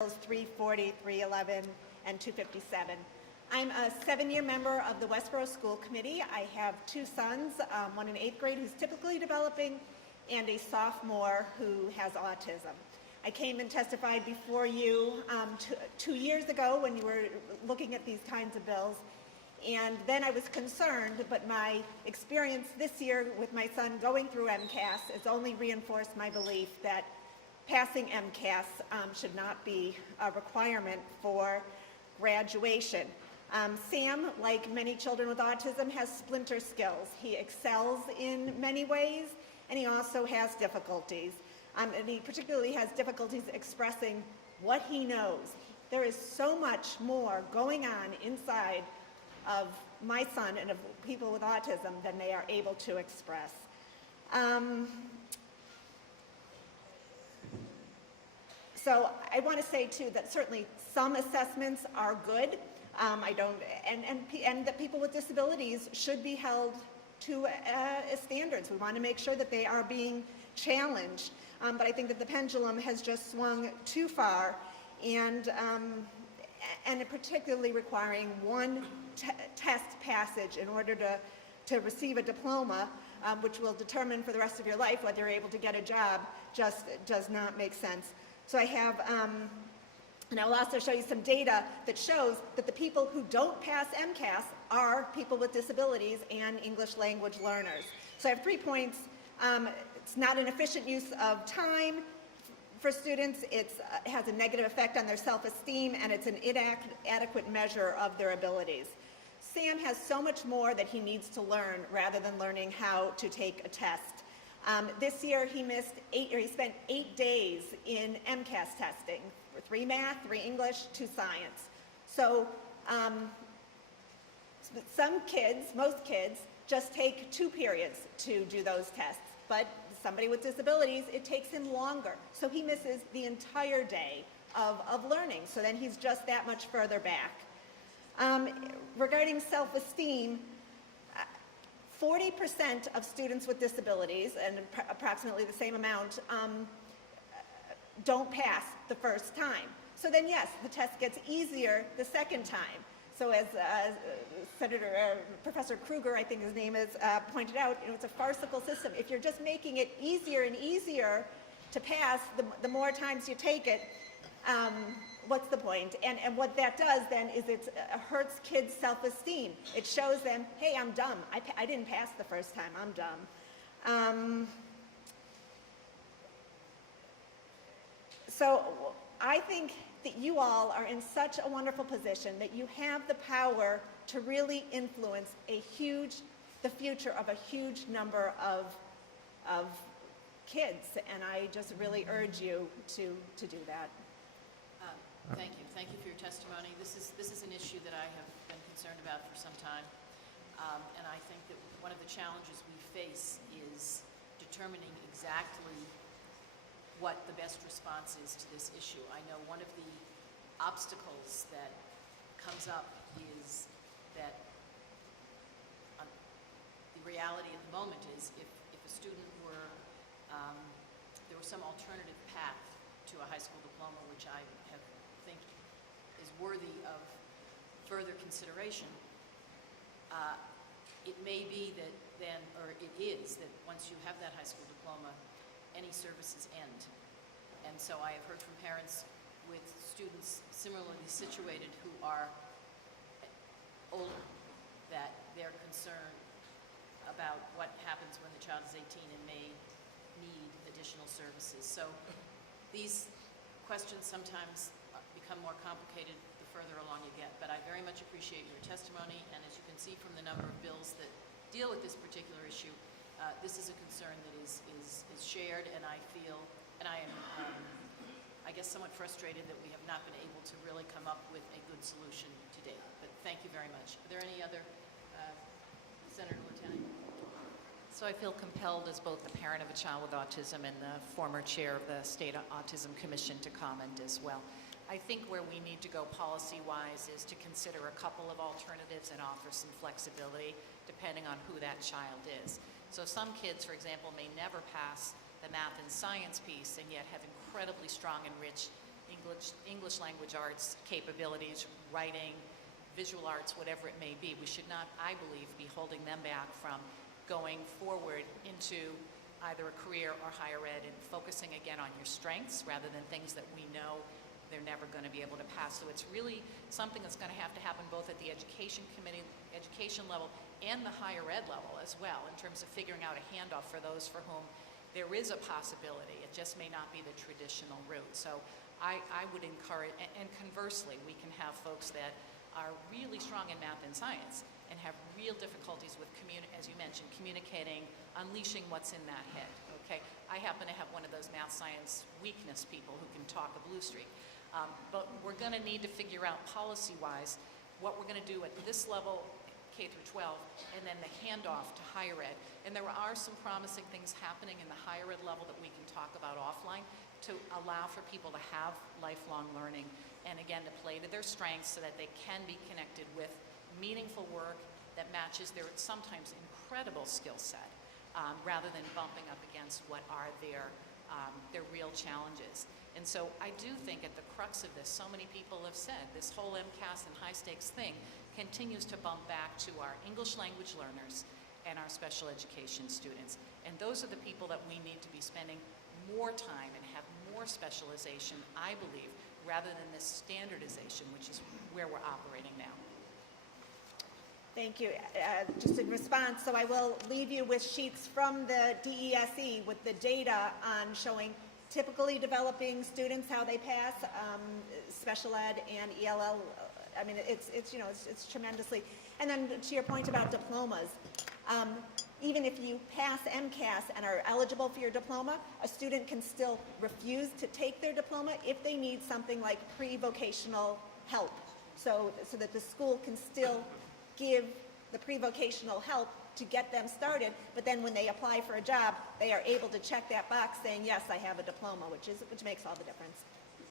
Bills 340, 311, and 257. I'm a 7-year member of the Westboro School Committee. I have 2 sons, one in 8th grade who's typically developing, and a sophomore who has autism. I came and testified before you 2 years ago when you were looking at these kinds of bills, and then I was concerned, but my experience this year with my son going through MCAS has only reinforced my belief that passing MCAS should not be a requirement for graduation. Sam, like many children with autism, has splinter skills. He excels in many ways, and he also has difficulties. And he particularly has difficulties expressing what he knows. There is so much more going on inside of my son and of people with autism than they are able to express. So I want to say too that certainly some assessments are good. And that people with disabilities should be held to standards. We want to make sure that they are being challenged. But I think that the pendulum has just swung too far, and particularly requiring one test passage in order to receive a diploma, which will determine for the rest of your life whether you're able to get a job, just does not make sense. So I have, and I'll also show you some data that shows that the people who don't pass MCAS are people with disabilities and English language learners. So I have 3 points. It's not an efficient use of time for students. It has a negative effect on their self-esteem, and it's an inadequate measure of their abilities. Sam has so much more that he needs to learn rather than learning how to take a test. This year he spent 8 days in MCAS testing, 3 math, 3 English, 2 science. So some kids, most kids, just take 2 periods to do those tests. But somebody with disabilities, it takes him longer. So he misses the entire day of learning. So then he's just that much further back. Regarding self-esteem, 40% of students with disabilities, and approximately the same amount, don't pass the first time. So then yes, the test gets easier the second time. So as Professor Kruger, I think his name is, pointed out, it's a farcical system. If you're just making it easier and easier to pass, the more times you take it, what's the point? And what that does then is it hurts kids' self-esteem. It shows them, hey, I'm dumb. I didn't pass the first time. I'm dumb. So I think that you all are in such a wonderful position that you have the power to really influence the future of a huge number of kids, and I just really urge you to do that. Thank you. Thank you for your testimony. This is an issue that I have been concerned about for some time, and I think that one of the challenges we face is determining exactly what the best response is to this issue. I know one of the obstacles that comes up is that the reality at the moment is if a student were, there was some alternative path to a high school diploma, which I think is worthy of further consideration, it may be that then, or it is, that once you have that high school diploma, any services end. And so I have heard from parents with students similarly situated who are older that they're concerned about what happens when the child is 18 and may need additional services. So these questions sometimes become more complicated the further along you get, but I very much appreciate your testimony, and as you can see from the number of bills that deal with this particular issue, this is a concern that is shared, and I feel, and I am, I guess, somewhat frustrated that we have not been able to really come up with a good solution to date. But thank you very much. Are there any other, Senator Lieutenant? So I feel compelled as both the parent of a child with autism and the former chair of the State Autism Commission to comment as well. I think where we need to go policy-wise is to consider a couple of alternatives and offer some flexibility depending on who that child is. So some kids, for example, may never pass the math and science piece and yet have incredibly strong and rich English English language arts capabilities, writing, visual arts, whatever it may be. We should not, I believe, be holding them back from going forward into either a career or higher ed and focusing again on your strengths rather than things that we know they're never going to be able to pass. So it's really something that's going to happen both at the education committee, education level, and the higher ed level as well, in terms of figuring out a handoff for those for whom there is a possibility. It just may not be the traditional route. So I would encourage, and conversely, we can have folks that are really strong in math and science and have real difficulties with, as you mentioned, communicating, unleashing what's in that head, okay? I happen to have one of those math science weakness people who can talk a blue streak. But we're gonna need to figure out policy-wise what we're gonna do at this level, K through 12, and then the handoff to higher ed. And there are some promising things happening in the higher ed level that we can talk about offline to allow for people to have lifelong learning and again to play to their strengths so that they can be connected with meaningful work that matches their sometimes incredible skill set rather than bumping up against what are their real challenges. And so I do think at the crux of this, so many people have said, this whole MCAS and high stakes thing continues to bump back to our English language learners and our special education students. And those are the people that we need to be spending more time and have more specialization, I believe, rather than this standardization, which is where we're operating now. Thank you. Just in response, so I will leave you with sheets from the DESE with the data on showing typically developing students, how they pass, special ed and ELL. I mean, it's tremendously. And then to your point about diplomas, even if you pass MCAS and are eligible for your diploma, a student can still refuse to take their diploma if they need something like pre-vocational help, so that the school can still give the pre-vocational help to get them started, but then when they apply for a job, they are able to check that box saying, yes, I have a diploma, which makes all the difference.